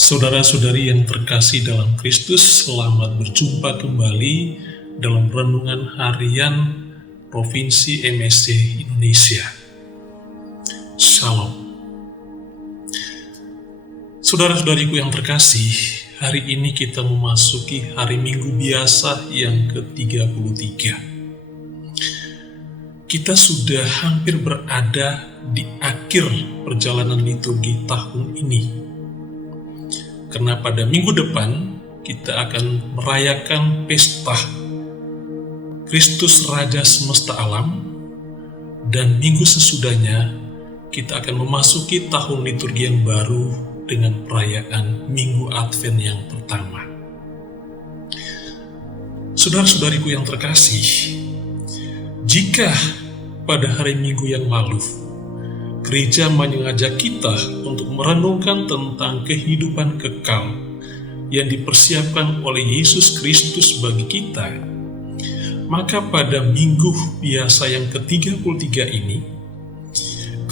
Saudara-saudari yang terkasih dalam Kristus, selamat berjumpa kembali dalam renungan harian Provinsi MSC Indonesia. Shalom. Saudara-saudariku yang terkasih, hari ini kita memasuki hari Minggu biasa yang ke-33. Kita sudah hampir berada di akhir perjalanan liturgi tahun ini. Karena pada minggu depan kita akan merayakan pesta Kristus Raja Semesta Alam, dan minggu sesudahnya kita akan memasuki tahun liturgi yang baru dengan perayaan Minggu Advent yang pertama. Saudara-saudariku yang terkasih, jika pada hari Minggu yang lalu gereja mengajak kita untuk merenungkan tentang kehidupan kekal yang dipersiapkan oleh Yesus Kristus bagi kita, maka pada minggu biasa yang ke-33 ini,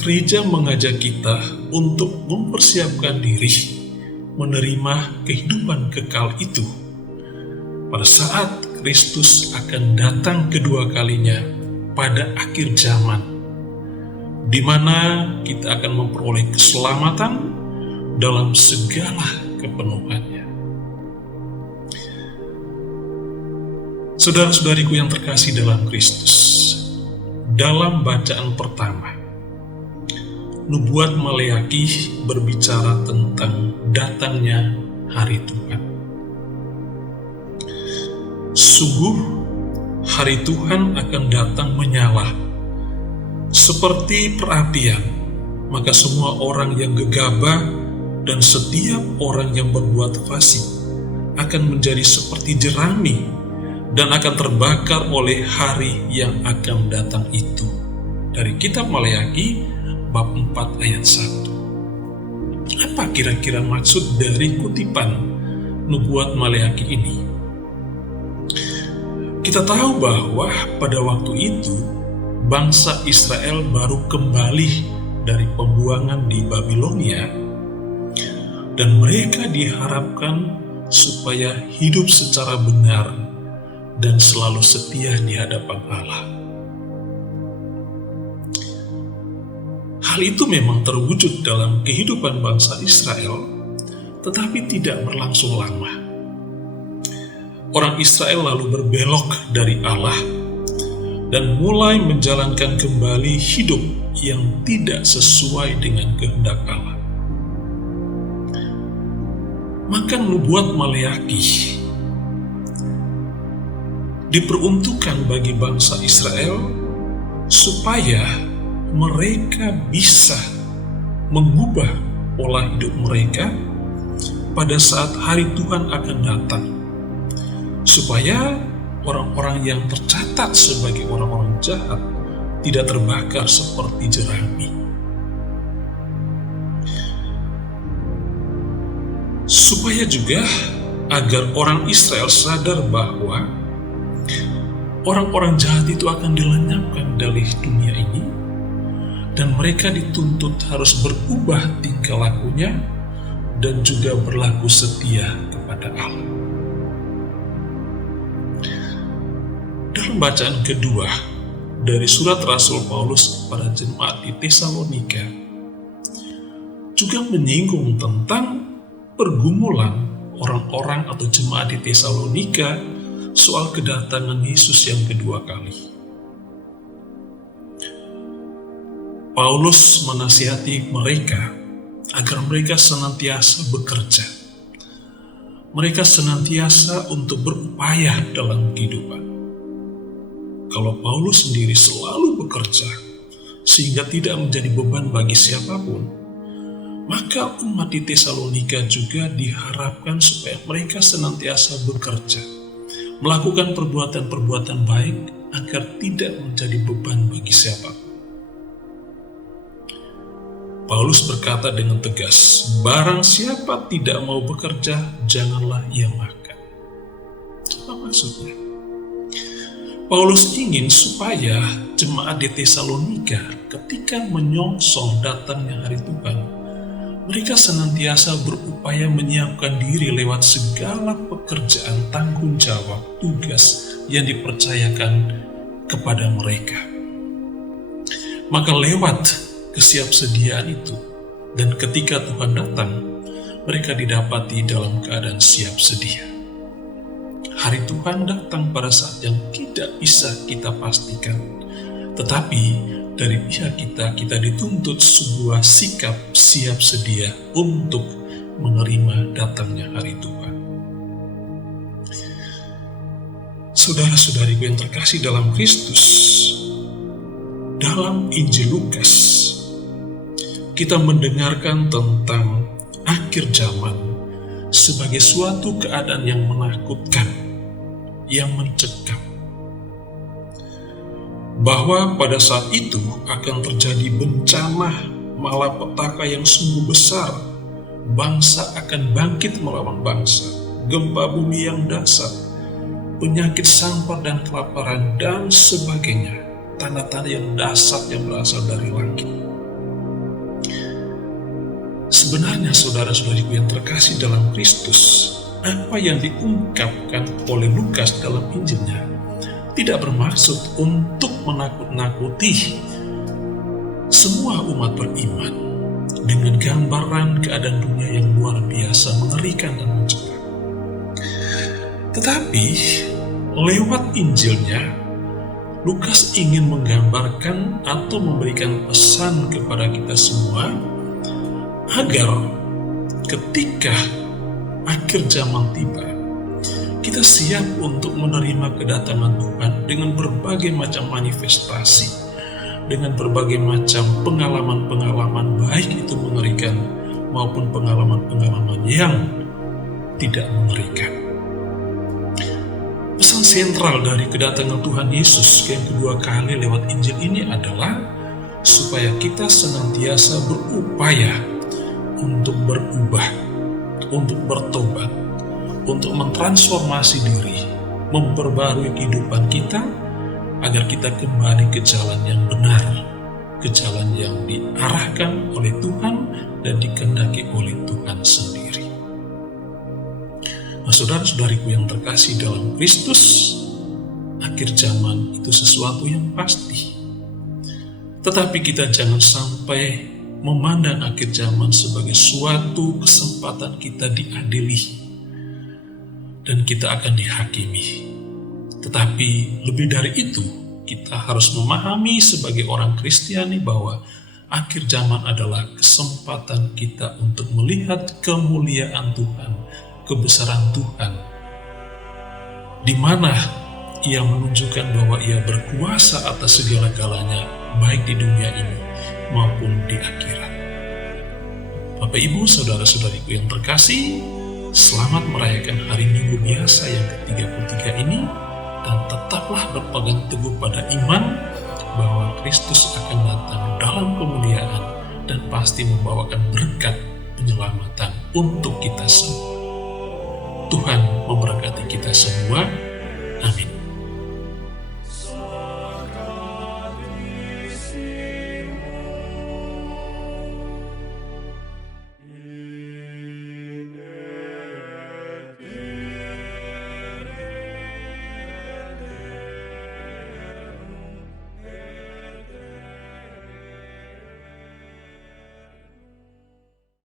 gereja mengajak kita untuk mempersiapkan diri menerima kehidupan kekal itu pada saat Kristus akan datang kedua kalinya pada akhir zaman, di mana kita akan memperoleh keselamatan dalam segala kepenuhannya. Saudara-saudariku yang terkasih dalam Kristus, dalam bacaan pertama, nubuat Maleaki berbicara tentang datangnya hari Tuhan. Sungguh, hari Tuhan akan datang menyala seperti perapian, maka semua orang yang gegabah dan setiap orang yang berbuat fasik akan menjadi seperti jerami dan akan terbakar oleh hari yang akan datang itu. Dari kitab Maleaki bab 4 ayat 1. Apa kira-kira maksud dari kutipan nubuat Maleaki ini? Kita tahu bahwa pada waktu itu bangsa Israel baru kembali dari pembuangan di Babilonia, dan mereka diharapkan supaya hidup secara benar dan selalu setia di hadapan Allah. Hal itu memang terwujud dalam kehidupan bangsa Israel, tetapi tidak berlangsung lama. Orang Israel lalu berbelok dari Allah dan mulai menjalankan kembali hidup yang tidak sesuai dengan kehendak Allah. Maka nubuat Maleaki diperuntukkan bagi bangsa Israel supaya mereka bisa mengubah pola hidup mereka pada saat hari Tuhan akan datang, supaya orang-orang yang tercatat sebagai orang-orang jahat tidak terbakar seperti jerami. Supaya juga agar orang Israel sadar bahwa orang-orang jahat itu akan dilenyapkan dari dunia ini, dan mereka dituntut harus berubah tingkah lakunya dan juga berlaku setia kepada Allah. Dalam bacaan kedua dari surat Rasul Paulus kepada jemaat di Tesalonika juga menyinggung tentang pergumulan orang-orang atau jemaat di Tesalonika soal kedatangan Yesus yang kedua kali. Paulus menasihati mereka agar mereka senantiasa bekerja. Mereka senantiasa untuk berupaya dalam kehidupan. Kalau Paulus sendiri selalu bekerja sehingga tidak menjadi beban bagi siapapun, maka umat di Tesalonika juga diharapkan supaya mereka senantiasa bekerja, melakukan perbuatan-perbuatan baik agar tidak menjadi beban bagi siapapun. Paulus berkata dengan tegas, barang siapa tidak mau bekerja, janganlah ia makan. Apa maksudnya? Paulus ingin supaya jemaat di Tesalonika ketika menyongsong datangnya hari Tuhan, Mereka senantiasa berupaya menyiapkan diri lewat segala pekerjaan, tanggung jawab, tugas yang dipercayakan kepada mereka. Maka lewat kesiapsediaan itu, dan ketika Tuhan datang, mereka didapati dalam keadaan siap sedia. Hari Tuhan datang pada saat yang tidak bisa kita pastikan, tetapi dari pihak kita dituntut sebuah sikap siap sedia untuk menerima datangnya hari Tuhan. Saudara-saudariku yang terkasih dalam Kristus, dalam Injil Lukas, kita mendengarkan tentang akhir zaman sebagai suatu keadaan yang menakutkan, yang mencekam. Bahwa pada saat itu akan terjadi bencana malapetaka yang sungguh besar, bangsa akan bangkit melawan bangsa, gempa bumi yang dahsyat, penyakit sampar dan kelaparan, dan sebagainya, tanda-tanda yang dahsyat yang berasal dari langit. Sebenarnya saudara-saudariku yang terkasih dalam Kristus, apa yang diungkapkan oleh Lukas dalam Injilnya tidak bermaksud untuk menakut-nakuti semua umat beriman dengan gambaran keadaan dunia yang luar biasa, mengerikan dan mencekam. Tetapi lewat Injilnya, Lukas ingin menggambarkan atau memberikan pesan kepada kita semua agar ketika akhir zaman tiba, kita siap untuk menerima kedatangan Tuhan dengan berbagai macam manifestasi, dengan berbagai macam pengalaman-pengalaman, baik itu mengerikan maupun pengalaman-pengalaman yang tidak mengerikan. Pesan sentral dari kedatangan Tuhan Yesus yang kedua kali lewat Injil ini adalah supaya kita senantiasa berupaya untuk berubah, untuk bertobat, untuk mentransformasi diri, memperbarui kehidupan kita, agar kita kembali ke jalan yang benar, ke jalan yang diarahkan oleh Tuhan dan dikehendaki oleh Tuhan sendiri. Nah, saudara-saudariku yang terkasih dalam Kristus, akhir zaman itu sesuatu yang pasti. Tetapi kita jangan sampai memandang akhir zaman sebagai suatu kesempatan kita diadili dan kita akan dihakimi. Tetapi lebih dari itu, kita harus memahami sebagai orang Kristiani bahwa akhir zaman adalah kesempatan kita untuk melihat kemuliaan Tuhan, kebesaran Tuhan, di mana Ia menunjukkan bahwa Ia berkuasa atas segala-galanya, baik di dunia ini maupun di akhirat. Bapak, Ibu, saudara-saudariku yang terkasih, selamat merayakan hari Minggu biasa yang ke-33 ini, dan tetaplah berpegang teguh pada iman bahwa Kristus akan datang dalam kemuliaan dan pasti membawakan berkat penyelamatan untuk kita semua. Tuhan memberkati kita semua. Amin.